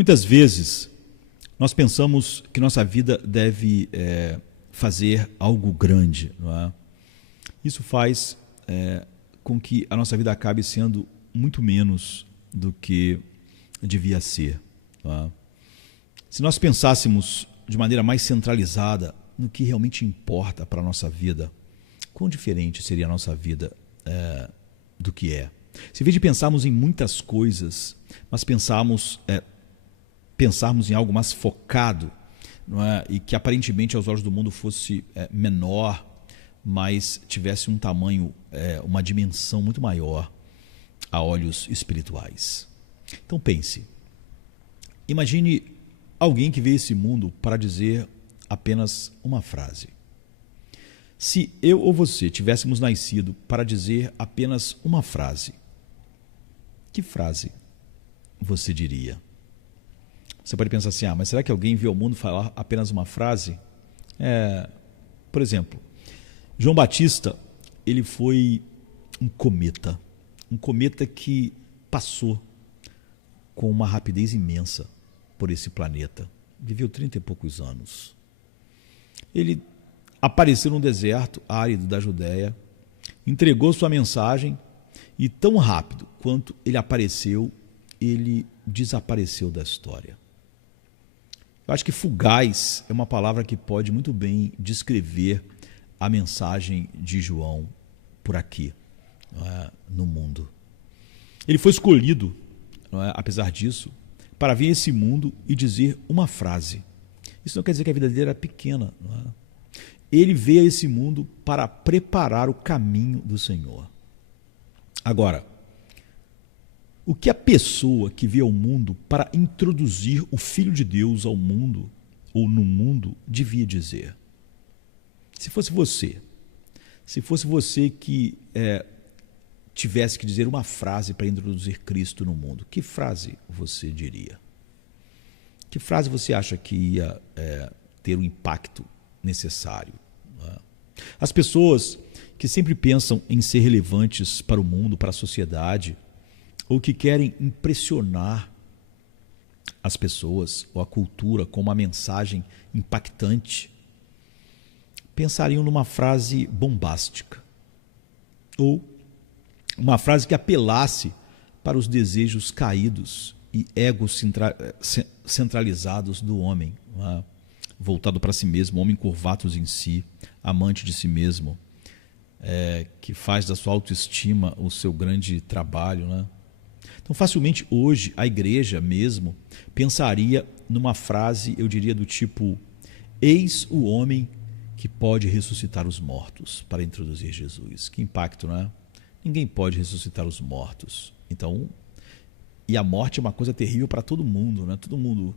Muitas vezes nós pensamos que nossa vida deve fazer algo grande, não é? Isso faz com que a nossa vida acabe sendo muito menos do que devia ser, não é? Se nós pensássemos de maneira mais centralizada no que realmente importa para a nossa vida, quão diferente seria a nossa vida do que é? Se em vez de pensarmos em muitas coisas, mas pensarmos em algo mais focado, não é? E que aparentemente aos olhos do mundo fosse menor, mas tivesse um tamanho, uma dimensão muito maior a olhos espirituais. Então pense, imagine alguém que vê esse mundo para dizer apenas uma frase. Se eu ou você tivéssemos nascido para dizer apenas uma frase, que frase você diria? Você pode pensar assim, mas será que alguém vê o mundo falar apenas uma frase? Por exemplo, João Batista, ele foi um cometa que passou com uma rapidez imensa por esse planeta. Viveu 30 e poucos anos. Ele apareceu num deserto árido da Judéia, entregou sua mensagem e tão rápido quanto ele apareceu, ele desapareceu da história. Eu acho que fugaz é uma palavra que pode muito bem descrever a mensagem de João por aqui, no mundo. Ele foi escolhido, apesar disso, para vir a esse mundo e dizer uma frase. Isso não quer dizer que a vida dele era pequena. Ele veio a esse mundo para preparar o caminho do Senhor. Agora, o que a pessoa que veio ao mundo para introduzir o Filho de Deus ao mundo, ou no mundo, devia dizer? Se fosse você que tivesse que dizer uma frase para introduzir Cristo no mundo, que frase você diria? Que frase você acha que ia ter o impacto necessário? As pessoas que sempre pensam em ser relevantes para o mundo, para a sociedade, ou que querem impressionar as pessoas ou a cultura com uma mensagem impactante, pensariam numa frase bombástica ou uma frase que apelasse para os desejos caídos e egos centralizados do homem, voltado para si mesmo, homem curvatus em si, amante de si mesmo, que faz da sua autoestima o seu grande trabalho, Então, facilmente hoje a igreja mesmo pensaria numa frase, eu diria do tipo: eis o homem que pode ressuscitar os mortos, para introduzir Jesus. Que impacto, Ninguém pode ressuscitar os mortos. Então, e a morte é uma coisa terrível para todo mundo, Todo mundo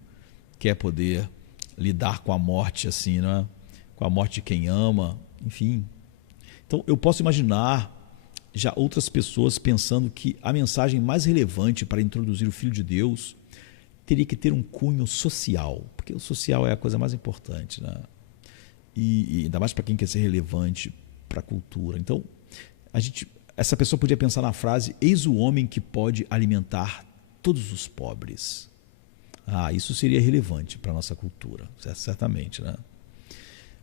quer poder lidar com a morte assim, Com a morte de quem ama, enfim. Então, eu posso imaginar já outras pessoas pensando que a mensagem mais relevante para introduzir o Filho de Deus teria que ter um cunho social, porque o social é a coisa mais importante, E ainda mais para quem quer ser relevante para a cultura. Então, essa pessoa podia pensar na frase: eis o homem que pode alimentar todos os pobres. Isso seria relevante para a nossa cultura, certamente,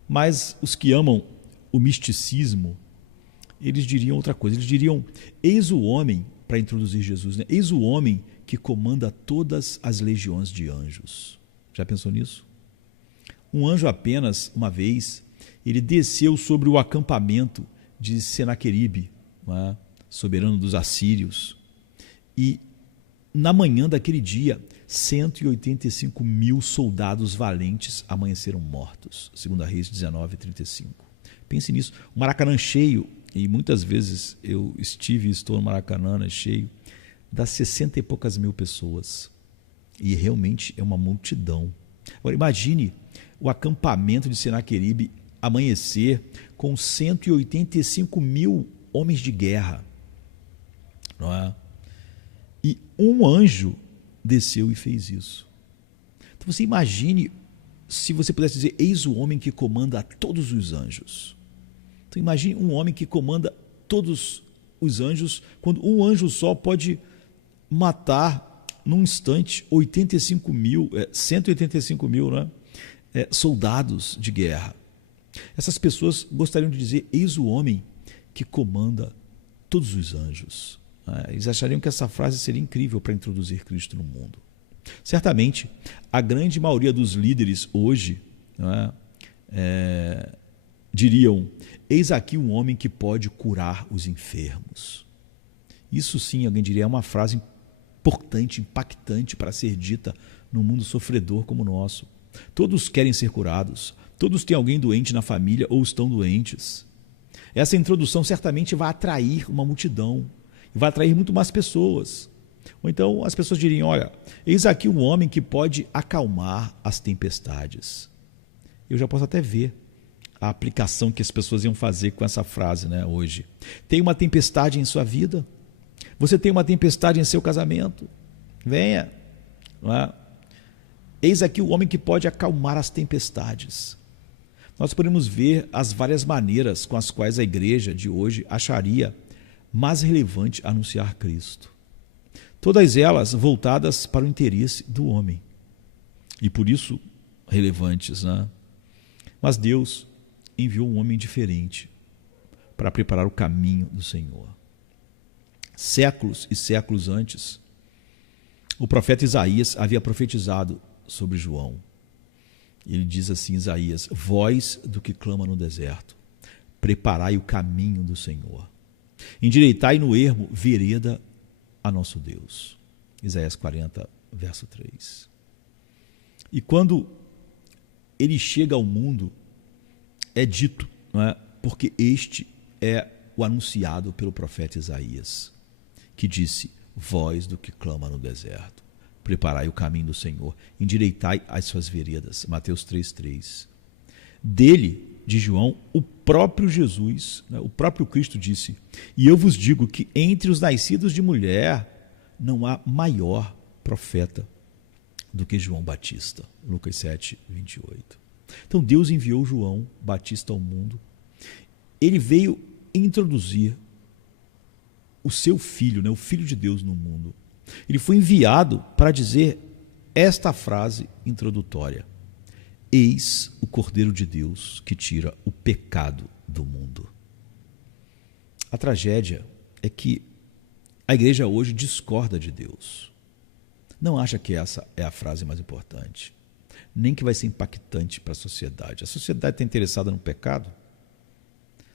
Mas os que amam o misticismo, eles diriam outra coisa. Eles diriam: eis o homem, para introduzir Jesus, eis o homem que comanda todas as legiões de anjos. Já pensou nisso? Um anjo apenas, uma vez, ele desceu sobre o acampamento de Senaqueribe, soberano dos assírios, e na manhã daquele dia, 185 mil soldados valentes amanheceram mortos, 2 Reis 19:35. Pense nisso, o Maracanã cheio, e muitas vezes eu estou no Maracanã cheio, dá 60 e poucas mil pessoas, e realmente é uma multidão. Agora imagine o acampamento de Senaqueribe amanhecer com 185 mil homens de guerra, E um anjo desceu e fez isso. Então você imagine se você pudesse dizer: eis o homem que comanda todos os anjos. Então imagine um homem que comanda todos os anjos, quando um anjo só pode matar num instante, 185 mil, né? Soldados de guerra. Essas pessoas gostariam de dizer: eis o homem que comanda todos os anjos. Eles achariam que essa frase seria incrível para introduzir Cristo no mundo. Certamente, a grande maioria dos líderes hoje, não é, diriam: eis aqui um homem que pode curar os enfermos. Isso sim, alguém diria, é uma frase importante, impactante para ser dita num mundo sofredor como o nosso. Todos querem ser curados, todos têm alguém doente na família ou estão doentes. Essa introdução certamente vai atrair uma multidão, vai atrair muito mais pessoas. Ou então as pessoas diriam: olha, eis aqui um homem que pode acalmar as tempestades. Eu já posso até ver a aplicação que as pessoas iam fazer com essa frase, né, hoje. Tem uma tempestade em sua vida? Você tem uma tempestade em seu casamento? Venha. Não é? Eis aqui o homem que pode acalmar as tempestades. Nós podemos ver as várias maneiras com as quais a igreja de hoje acharia mais relevante anunciar Cristo. Todas elas voltadas para o interesse do homem. E por isso relevantes, né? Mas Deus enviou um homem diferente para preparar o caminho do Senhor. Séculos e séculos antes, o profeta Isaías havia profetizado sobre João. Ele diz assim, Isaías: voz do que clama no deserto, preparai o caminho do Senhor, endireitai no ermo vereda a nosso Deus. Isaías 40, verso 3. E quando ele chega ao mundo, é dito, não é? Porque este é o anunciado pelo profeta Isaías, que disse: voz do que clama no deserto, preparai o caminho do Senhor, endireitai as suas veredas. Mateus 3,3. Dele, de João, o próprio Jesus, né, o próprio Cristo disse: e eu vos digo que entre os nascidos de mulher não há maior profeta do que João Batista. Lucas 7, 28. Então Deus enviou João Batista ao mundo. Ele veio introduzir o seu filho, né, o Filho de Deus no mundo. Ele foi enviado para dizer esta frase introdutória: eis o Cordeiro de Deus que tira o pecado do mundo. A tragédia é que a igreja hoje discorda de Deus. Não acha que essa é a frase mais importante, nem que vai ser impactante para a sociedade. A sociedade está interessada no pecado?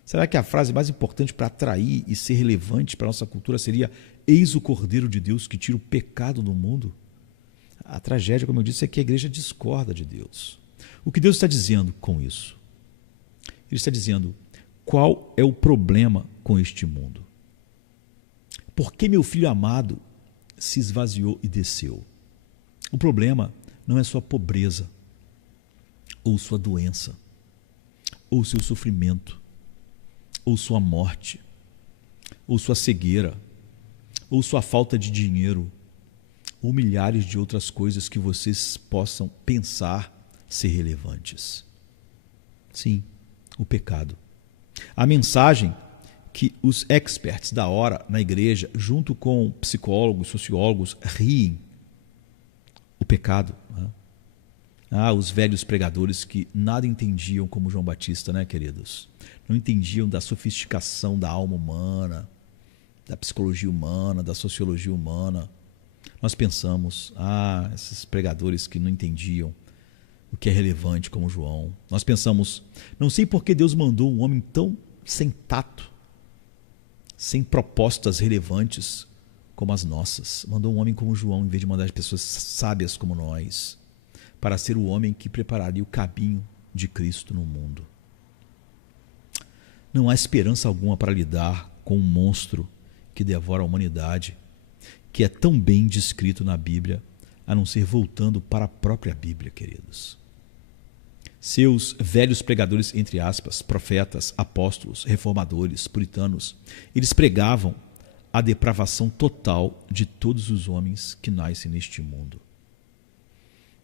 Será que a frase mais importante para atrair e ser relevante para a nossa cultura seria: eis o Cordeiro de Deus que tira o pecado do mundo? A tragédia, como eu disse, é que a igreja discorda de Deus. O que Deus está dizendo com isso? Ele está dizendo: qual é o problema com este mundo? Por que meu filho amado se esvaziou e desceu? O problema não é sua pobreza, ou sua doença, ou seu sofrimento, ou sua morte, ou sua cegueira, ou sua falta de dinheiro, ou milhares de outras coisas que vocês possam pensar ser relevantes. Sim, o pecado. A mensagem que os experts da hora na igreja, junto com psicólogos, sociólogos, riem: o pecado. Os velhos pregadores que nada entendiam como João Batista, né, queridos? Não entendiam da sofisticação da alma humana, da psicologia humana, da sociologia humana. Nós pensamos: esses pregadores que não entendiam o que é relevante como João. Nós pensamos: não sei por que Deus mandou um homem tão sem tato, sem propostas relevantes como as nossas. Mandou um homem como João, em vez de mandar pessoas sábias como nós, para ser o homem que prepararia o caminho de Cristo no mundo. Não há esperança alguma para lidar com um monstro que devora a humanidade, que é tão bem descrito na Bíblia, a não ser voltando para a própria Bíblia, queridos. Seus velhos pregadores, entre aspas, profetas, apóstolos, reformadores, puritanos, eles pregavam a depravação total de todos os homens que nascem neste mundo.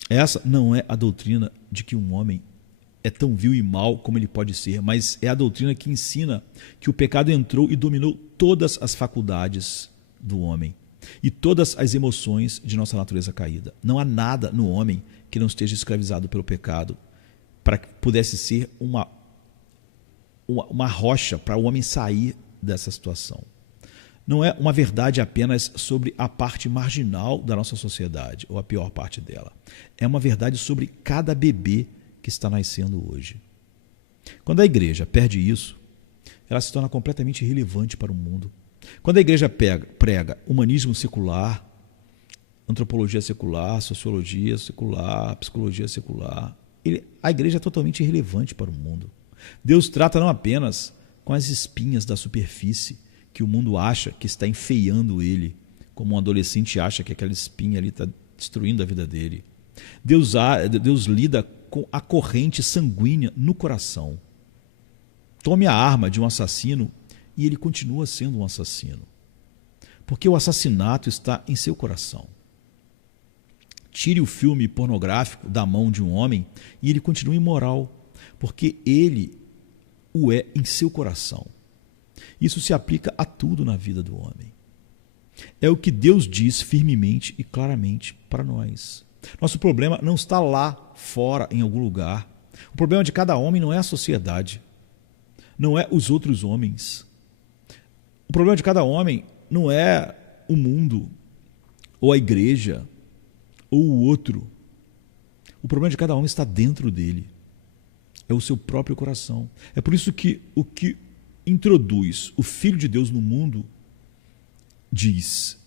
Essa não é a doutrina de que um homem é tão vil e mau como ele pode ser, mas é a doutrina que ensina que o pecado entrou e dominou todas as faculdades do homem. e todas as emoções de nossa natureza caída. Não há nada no homem que não esteja escravizado pelo pecado para que pudesse ser uma rocha para o homem sair dessa situação. Não é uma verdade apenas sobre a parte marginal da nossa sociedade, ou a pior parte dela. É uma verdade sobre cada bebê que está nascendo hoje. Quando a igreja perde isso, ela se torna completamente irrelevante para o mundo. Quando a igreja prega humanismo secular, antropologia secular, sociologia secular, psicologia secular, a igreja é totalmente irrelevante para o mundo. Deus trata não apenas com as espinhas da superfície, que o mundo acha que está enfeiando ele, como um adolescente acha que aquela espinha ali está destruindo a vida dele. Deus lida com a corrente sanguínea no coração. Tome a arma de um assassino e ele continua sendo um assassino. Porque o assassinato está em seu coração. Tire o filme pornográfico da mão de um homem e ele continua imoral, porque ele o é em seu coração. Isso se aplica a tudo na vida do homem. É o que Deus diz firmemente e claramente para nós. Nosso problema não está lá fora, em algum lugar. O problema de cada homem não é a sociedade, não é os outros homens. O problema de cada homem não é o mundo, ou a igreja, ou o outro. O problema de cada homem está dentro dele. É o seu próprio coração. É por isso que o que introduz o Filho de Deus no mundo diz: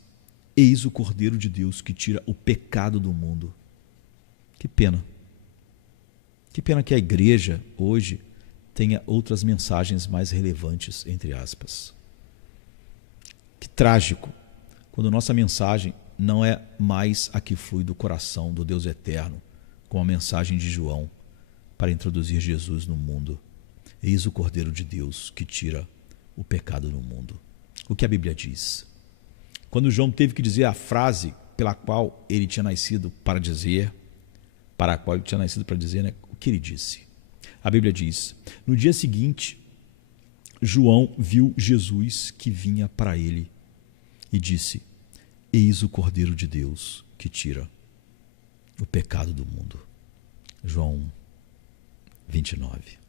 eis o Cordeiro de Deus que tira o pecado do mundo. Que pena. Que pena que a igreja hoje tenha outras mensagens mais relevantes, entre aspas. Que trágico quando nossa mensagem não é mais a que flui do coração do Deus eterno, como a mensagem de João para introduzir Jesus no mundo. Eis o Cordeiro de Deus que tira o pecado no mundo. O que a Bíblia diz? Quando João teve que dizer a frase pela qual ele tinha nascido para dizer, né, o que ele disse? A Bíblia diz: no dia seguinte, João viu Jesus que vinha para ele e disse: eis o Cordeiro de Deus que tira o pecado do mundo. João 29.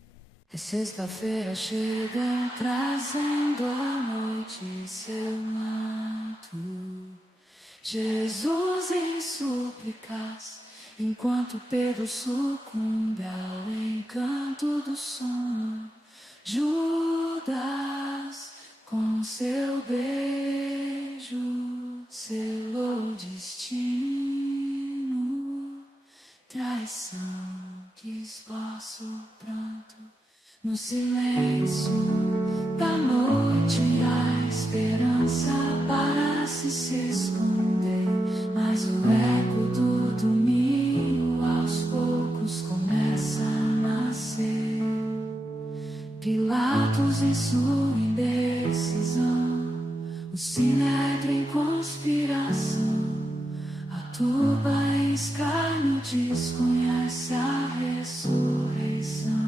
É sexta-feira chega trazendo a noite seu manto. Jesus em súplicas, enquanto Pedro sucumbe ao encanto do sono. Judas, com seu beijo, selou o destino. Traição que esboça o pranto. No silêncio da noite, a esperança parece se esconder, mas o eco do domingo aos poucos começa a nascer. Pilatos em sua indecisão, o sinédrio em conspiração, a turba em escárnio desconhece a ressurreição.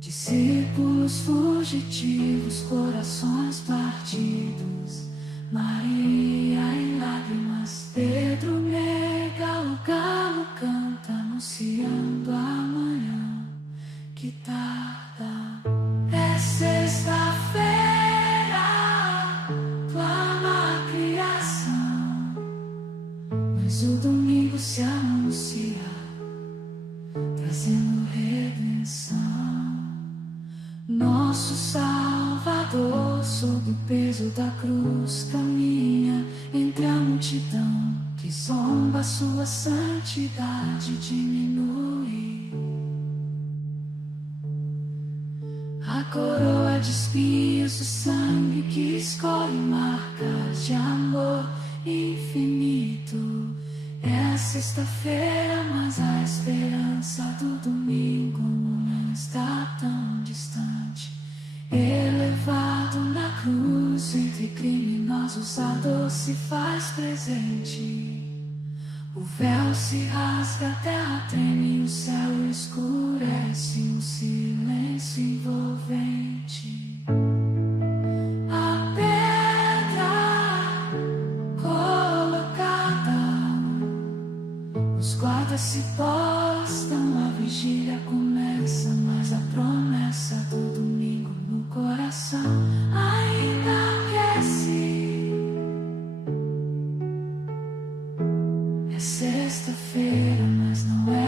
Discípulos fugitivos, corações partidos, Maria em lágrimas, Pedro nega, o galo canta, anunciando amanhã que tarda. É sexta-feira, clama a criação, mas o domingo se anuncia, trazendo redenção. Nosso Salvador, sob o peso da cruz, caminha entre a multidão que zomba, sua santidade diminui. A coroa de espinhos, o sangue que escolhe marcas de amor infinito. É a sexta-feira, mas a esperança do domingo não está tão distante. Elevado na cruz, entre criminosos a dor se faz presente. O véu se rasga, a terra treme, o céu escurece, um silêncio envolvente. A pedra Os guardas se postam, a vigília começa, mas a promessa do domingo no coração ainda aquece. É sexta-feira, mas não é